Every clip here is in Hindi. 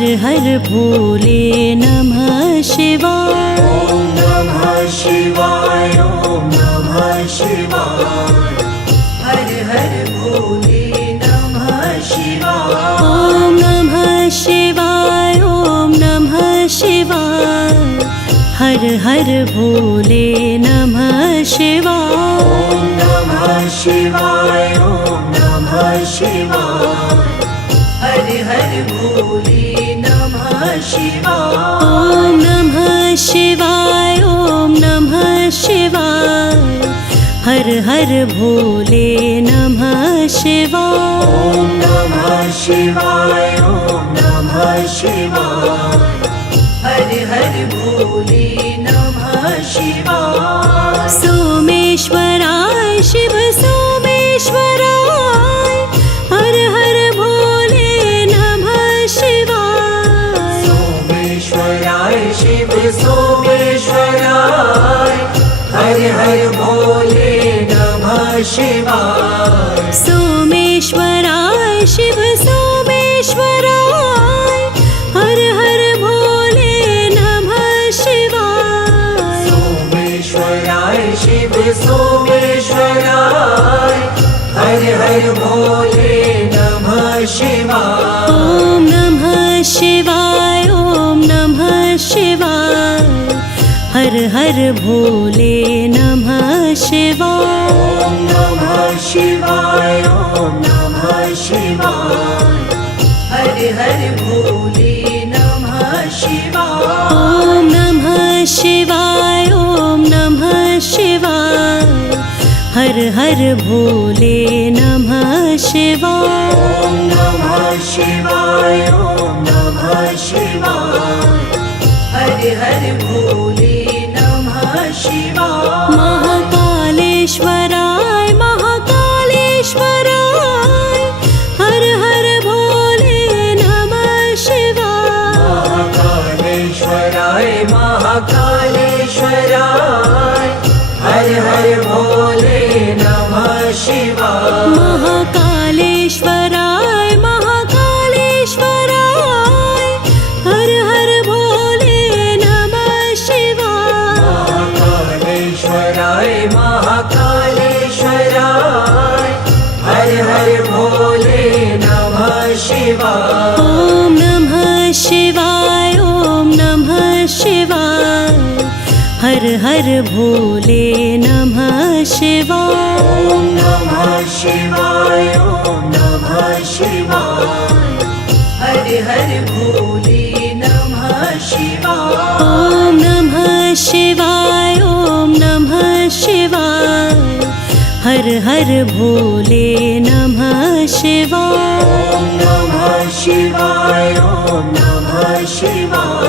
हर हर भोले नमः शिवाय। ओम नमः शिवाय, ओम नमः शिवाय। हर हर भोले नमः शिवाय। ओम नमः शिवाय, ओम नमः शिवाय। हर हर भोले नमः शिवाय। ओम नमः शिवाय, ओम नमः शिवाय। हर हर भोले नमः शिवाय। ओम नमः शिवाय, ओम नमः शिवाय। हर हर भोले नमः शिवाय। ओम नमः शिवाय, ओम नमः शिवाय। हर हर भोले नमः शिवाय। सोमेश्वराय शिव सोमेश्वराय। हर हर भोले नमः शिवाय। सोमेश्वराय शिव सोमेश्वराय। हर हर भोले नमः शिवाय। सोमेश्वराय शिव सोमेश्वराय। हर हर भोले नमः शिवाय। सोमेश्वराय शिव सोमेश्वराय। हर हर भोले नमः शिवाय। ओम नमः शिवाय, ओम नमः शिवाय। हर हर भोले नमः शिवाय। ओम नमः शिवाय, ओम नमः शिवाय। हर हर भोले नमः शिवाय। ओम नमः शिवाय, ओम नमः शिवाय। हर हर भोले नमः शिवाय। ओम नमः शिवाय, ओम नमः शिवाय। हर हर भोले नमः शिवाय। महाकालेश्वराय महाकालेश्वराय। हर हर भोले नमः शिवाय। महाकालेश्वराय महाकालेश्वराय। हर हर भोले नमः शिवाय। महाकालेश्वराय महाकालेश्वराय। हर हर भोले नमः शिवाय। महाकालेश्वराय महाकालेश्वराय। हर हर भोले नमः शिवाय। ओम नमः शिवाय, ओम नमः शिवाय। हर हर भोले नमः शिवाय। ओम नमः शिवाय, ओम नमः शिवाय। हर हर भोले नमः शिवाय। ओम नमः शिवाय, ओम नमः शिवाय। हर हर भोले नमः शिवाय। ओम नमः शिवाय, ओम नमः शिवाय।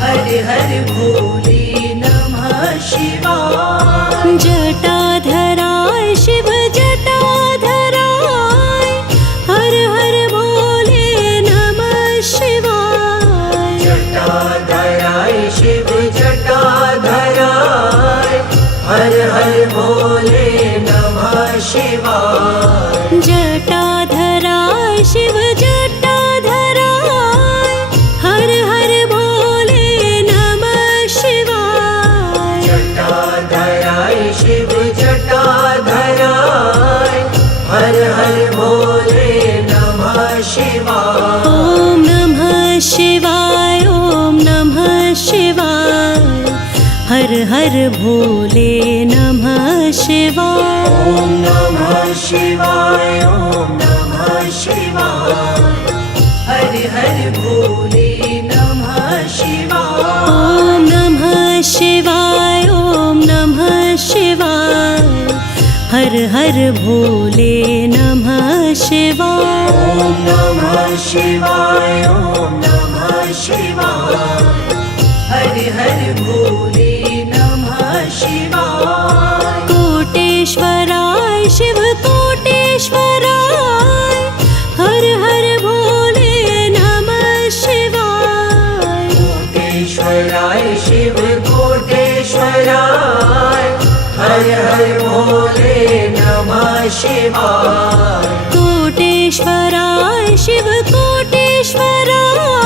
हर हर भोले नमः शिवाय। जटाधराय शिव जटाधराय। हर हर भोले नमः शिवाय। जटाधराय शिव जटाधराय। हर हर भोले नमः शिवाय। जटाधराय शिव जटाधराय। हर हर भोले नमः शिवाय। जटाधराय शिव जटाधराय। हर हर भोले नमः शिवाय। ओम नमः शिवाय, ओम नमः शिवाय। हर हर भोले नमः शिवाय। ओम नमः शिवाय, ओम नमः शिवाय। हर हर भोले नमः शिवाय। ओम नमः शिवाय, ओम नमः शिवाय। हर हर भोले नमः शिवाय। ओम नमः शिवाय, ओम नमः शिवाय। हर हर भोले नमः शिवाय। कोटेश्वराय शिव कोटेश्वराय। हर हर भोले नमः शिवाय। कोटेश्वराय शिव कोटेश्वराय। हर हर भोले नमः शिवाय। कोटेश्वराय शिव कोटेश्वराय।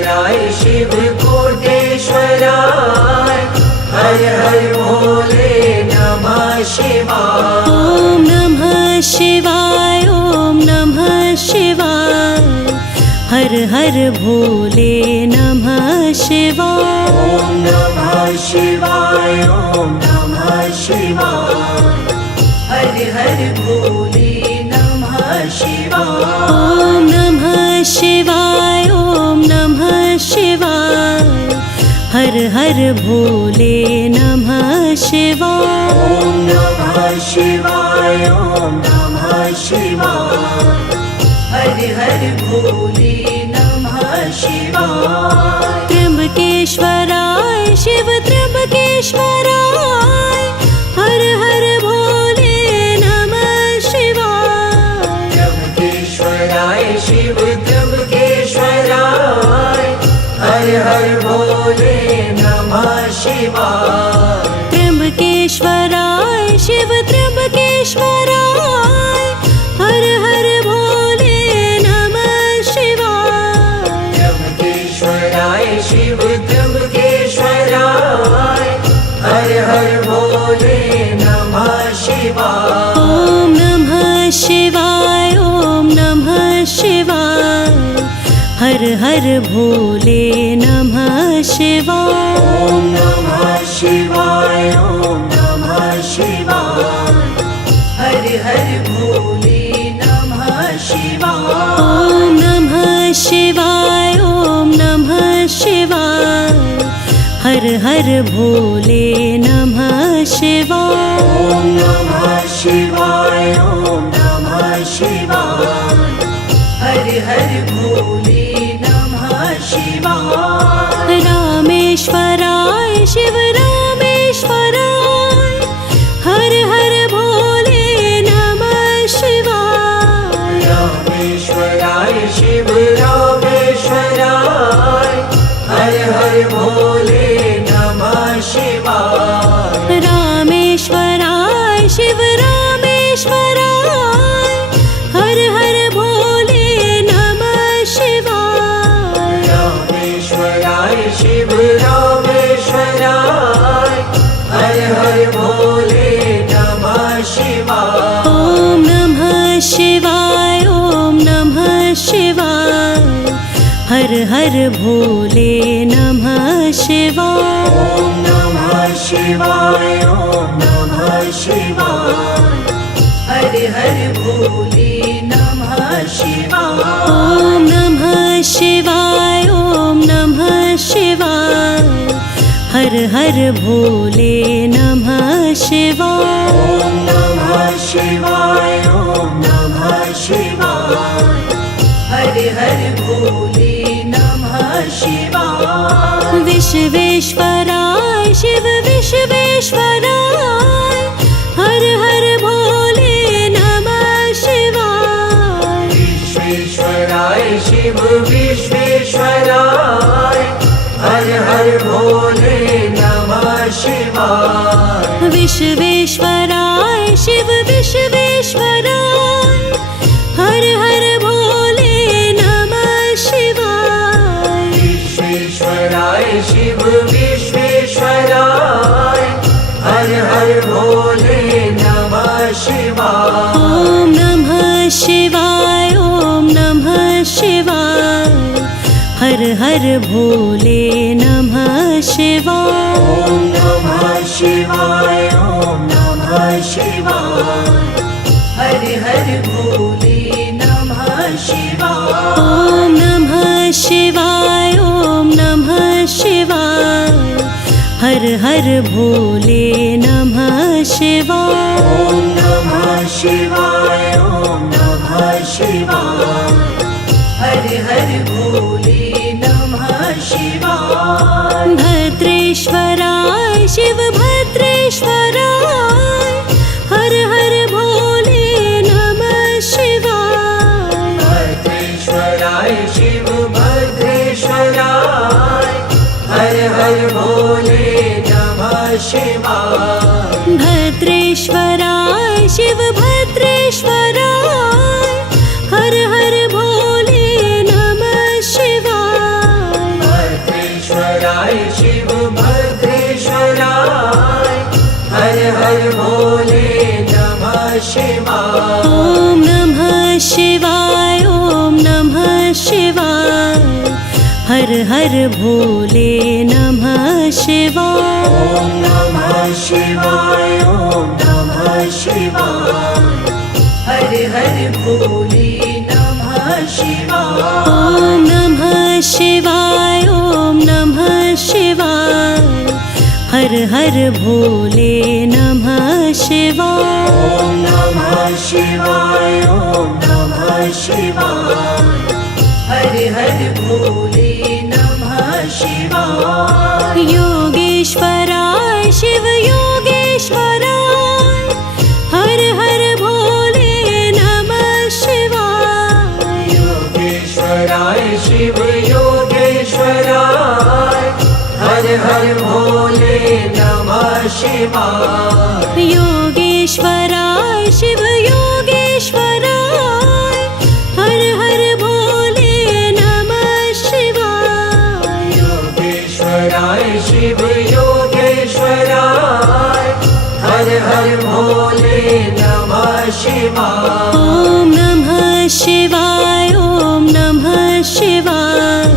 विश्वेश्वराय शिव कोटेश्वराय हर हर भोले नमः शिवाय ॐ नमः शिवाय ॐ नमः शिवाय हर हर भोले नमः शिवाय ॐ नमः शिवाय ॐ नमः शिवाय हर हर भोले नमः शिवाय ॐ नमः शिवाय ॐ नमः शिवाय हर हर भोले नमः शिवाय ॐ नमः शिवाय ॐ नमः शिवाय हर हर भोले नमः शिवाय त्र्यंबकेश्वराय शिव त्र्यंबकेश्वराय हर हर भोले नमः शिवाय त्र्यंबकेश्वराय शिव त्र्यंबकेश्वराय हर हर भोले नमः शिवाय त्र्यंबकेश्वराय शिव त्र्यंबकेश्वराय हर हर भोले नमः शिवाय त्र्यंबकेश्वराय शिव त्र्यंबकेश्वराय हर हर भोले नमः शिवाय ॐ नमः शिवाय ॐ नमः शिवाय हर हर भोले नमः शिवाय ॐ नमः शिवाय ॐ नमः शिवाय हर हर भोले नमः शिवाय ॐ नमः शिवाय ॐ नमः शिवाय हर हर भोले नमः शिवाय ॐ नमः शिवाय ॐ नमः शिवाय हर हर भोले नमः शिवाय रामेश्वराय शिव रामेश्वराय हर हर भोले नमः शिवाय रामेश्वराय शिव रामेश्वराय हर हर भोले नमः शिवाय रामेश्वराय शिव रामेश्वराय हर हर भोले नमः शिवाय रामेश्वराय शिव रामेश्वराय हर हर भोले नमः शिवाय ॐ नमः शिवाय ॐ नमः शिवाय हर हर भोले नमः शिवाय ॐ नमः शिवाय ॐ नमः शिवाय हर हर भोले नमः शिवाय ॐ नमः शिवाय ॐ नमः शिवाय हर हर भोले नमः शिवाय ॐ नमः शिवाय ॐ नमः शिवाय हर हर भोले नमः शिवाय विश्वेश्वराय शिव विश्वेश्वराय हर हर भोले नमः शिवाय विश्वेश्वराय शिव विश्वेश्वराय हर हर भोले नमः शिवाय विश्वेश्वराय शिव विश्वेश्वराय हर हर भोले नमः शिवाय विश्वेश्वराय शिव विश्वेश्वराय हर हर भोले नमः शिवाय ॐ नमः शिवाय ॐ नमः शिवाय हर हर भोले नमः शिवाय ॐ नमः शिवाय ॐ नमः शिवाय हर हर भोले नमः शिवाय ॐ नमः शिवाय ॐ नमः शिवाय हर हर भोले नमः शिवाय ॐ नमः शिवाय ॐ नमः शिवाय हर हर भोले नमः शिवाय भद्रेश्वराय शिव भद्रेश्वराय हर हर भोले नमः शिवाय भद्रेश्वराय शिव भद्रेश्वराय हर हर भोले नमः शिवाय भद्रेश्वराय शिव भद्रेश्वराय हर हर भोले नमः शिवाय विश्वेश्वराय शिव भद्रेश्वराय हर हर भोले नमः शिवाय ॐ नमः शिवाय ॐ नमः शिवाय हर हर भोले नमः शिवाय ॐ नमः शिवाय ॐ नमः शिवाय हर हर भोले नमः शिवाय ॐ नमः शिवाय ॐ नमः शिवाय हर हर भोले नमः शिवाय ॐ नमः शिवाय ॐ नमः शिवाय हर हर भोले नमः शिवाय योगेश्वराय शिव योगेश्वराय हर हर भोले नमः शिवाय योगेश्वराय शिव योगेश्वराय हर हर भोले नमः शिवाय योगेश्वराय शिव योगेश्वराय हर हर भोले नमः शिवाय योगेश्वराय शिव योगेश्वराय हर हर भोले नमः शिवाय ॐ नमः शिवाय ॐ नमः शिवाय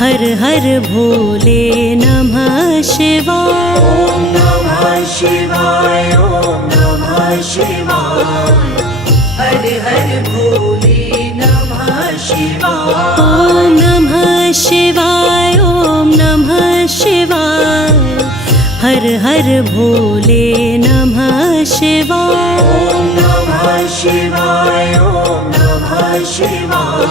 हर हर भोले नमः शिवाय ॐ नमः शिवाय ॐ नमः शिवाय हर हर भोले नमः शिवाय ॐ नमः शिवाय ॐ नमः शिवाय हर हर भोले नमः शिवाय ॐ नमः शिवाय ॐ नमः शिवाय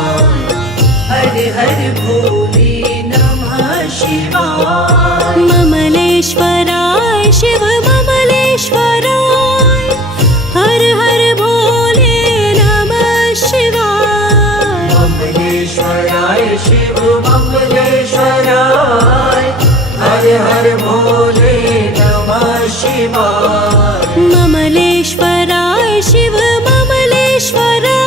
हर हर भोले नमः शिवाय ममलेश्वराय शिव ममलेश्वराय हर हर भोले नमः शिवाय ममलेश्वराय शिव ममलेश्वराय हर हर भोले नमः शिवाय ममलेश्वराय शिव ममलेश्वराय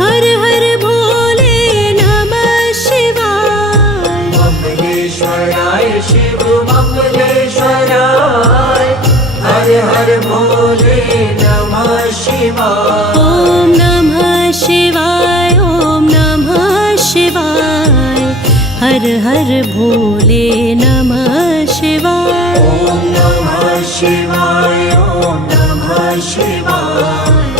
हर हर भोले नमः शिवाय ममलेश्वराय शिव ममलेश्वराय हर हर भोले नमः शिवाय ॐ नमः शिवाय ॐ नमः शिवाय हर हर भोले नमः शिवाय ॐ नमः शिवाय ॐ नमः शिवाय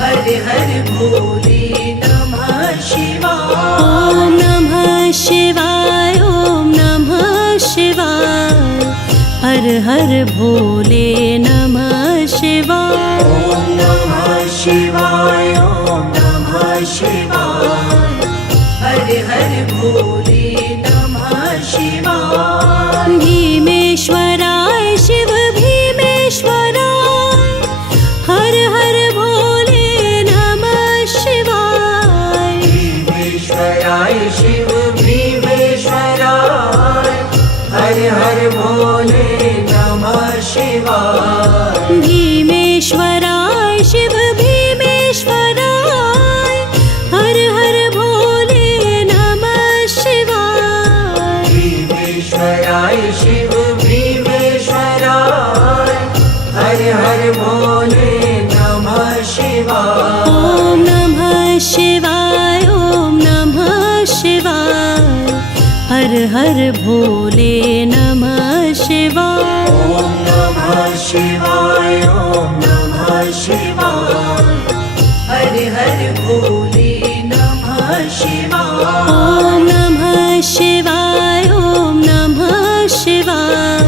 हर हर भोले नमः शिवाय ॐ नमः शिवाय ॐ नमः शिवाय हर हर भोले नमः शिवाय ॐ नमः शिवाय ॐ नमः शिवाय हर हर भोले नमः शिवाय भीमेश्वराय शिव भीमेश्वराय हर हर भोले नमः शिवाय भीमेश्वराय शिव भीमेश्वराय हर हर भोले नमः शिवाय भीमेश्वराय शिव भीमेश्वराय हर हर भोले नमः शिवाय भीमेश्वराय शिव भीमेश्वराय हर हर भोले नमः शिवाय ॐ नमः शिवाय ॐ नमः शिवाय हर हर भोले नमः शिवाय ॐ नमः शिवाय ॐ नमः शिवाय हर हर भोले नमः शिवाय ॐ नमः शिवाय ॐ नमः शिवाय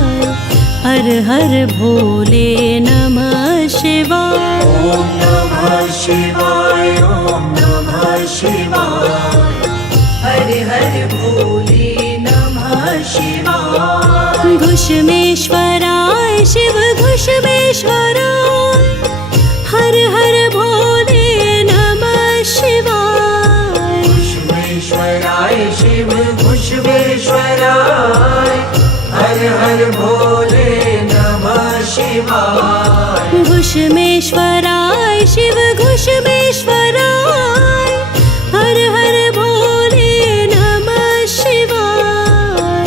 हर हर भोले नमः शिवाय ॐ नमः शिवाय ॐ नमः शिवाय हर हर भोले नमः शिवाय घुष्मेश्वराय शिव घुष्मेश्वराय हर हर भोले नमः शिवाय घुष्मेश्वराय शिव घुष्मेश्वराय हर हर भोले नमः शिवाय घुष्मेश्वराय शिव घुष्मेश्वराय हर हर भोले नमः शिवाय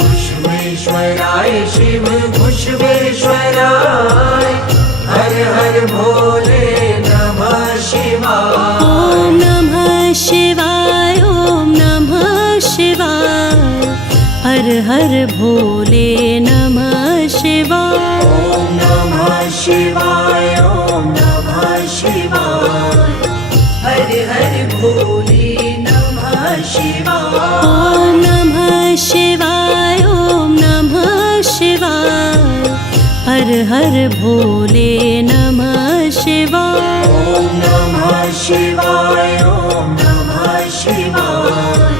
शिवाय शिव घुष्मेश्वराय हर हर भोले नमः शिवाय ॐ नमः शिवाय ॐ नमः शिवाय हर हर भोले नमः शिवाय ॐ नमः शिवाय ॐ नमः शिवाय हर हर भोले नमः शिवाय ॐ नमः शिवाय ॐ नमः शिवाय हर हर भोले नमः शिवाय ॐ नमः शिवाय ॐ नमः शिवाय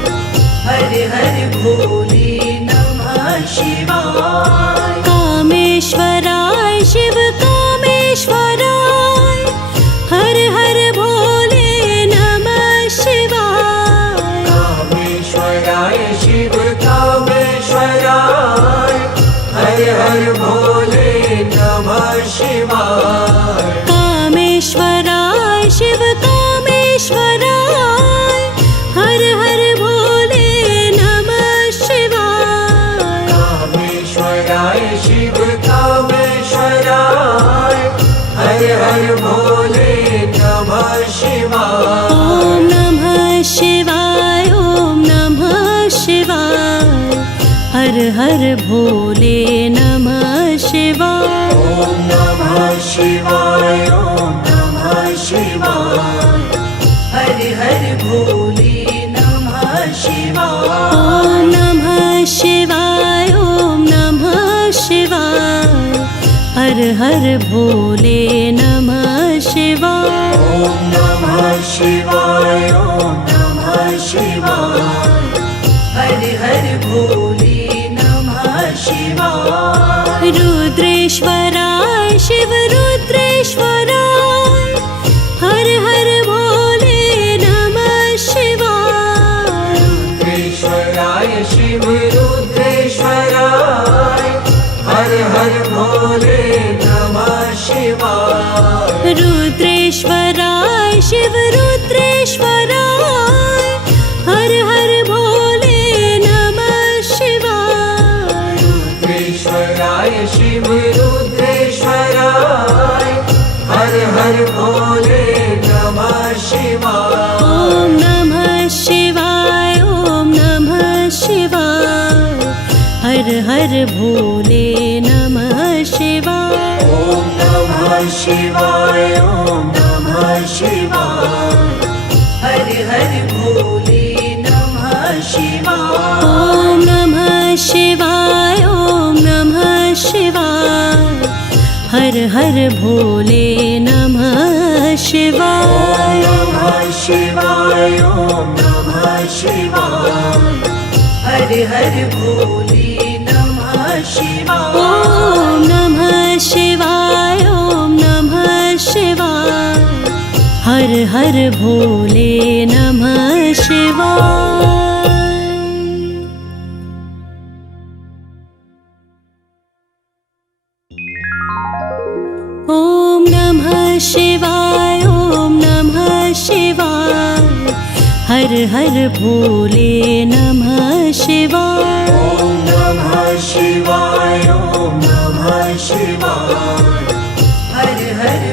हर हर भोले नमः शिवाय कामेश्वराय शिव कामेश्वराय हर हर भोले नमः शिवाय कामेश्वराय शिव कामेश्वराय हर हर भोले नमः शिवाय कामेश्वराय शिव कामेश्वराय हर हर भोले नमः शिवाय कामेश्वराय शिव कामेश्वराय हर हर भोले नमः शिवाय ॐ नमः शिवाय ॐ नमः शिवाय हर हर भोले नमः शिवाय ॐ नमः शिवाय ॐ नमः शिवाय हर हर भोले नमः शिवाय ॐ नमः शिवाय ॐ नमः शिवाय हर हर भोले नमः शिवाय ॐ नमः शिवाय ॐ नमः शिवाय हर हर भोले नमः शिवाय रुद्रेश्वराय शिव रुद्रेश्वराय हर हर भोले नमः शिवाय रुद्रेश्वराय शिव रुद्रेश्वराय हर हर भोले नमः शिवाय रुद्रेश्वराय शिव रुद्रेश्वराय हर हर भोले नमः शिवाय रुद्रेश्वराय शिव रुद्रेश्वराय हर हर भोले नमः शिवाय ॐ नमः शिवाय ॐ नमः शिवाय हर हर भोले नमः शिवाय ॐ नमः शिवाय ॐ नमः शिवाय हर हर भोले नमः शिवाय ॐ नमः शिवाय ॐ नमः शिवाय हर हर भोले नमः शिवाय नमः शिवाय ॐ नमः शिवाय हर हर भोले नमः शिवाय ॐ नमः शिवाय ॐ नमः शिवाय हर हर भोले नमः शिवाय ॐ नमः शिवाय ॐ नमः शिवाय हर हर भोले नमः शिवाय ॐ नमः शिवाय ॐ नमः शिवाय हर हर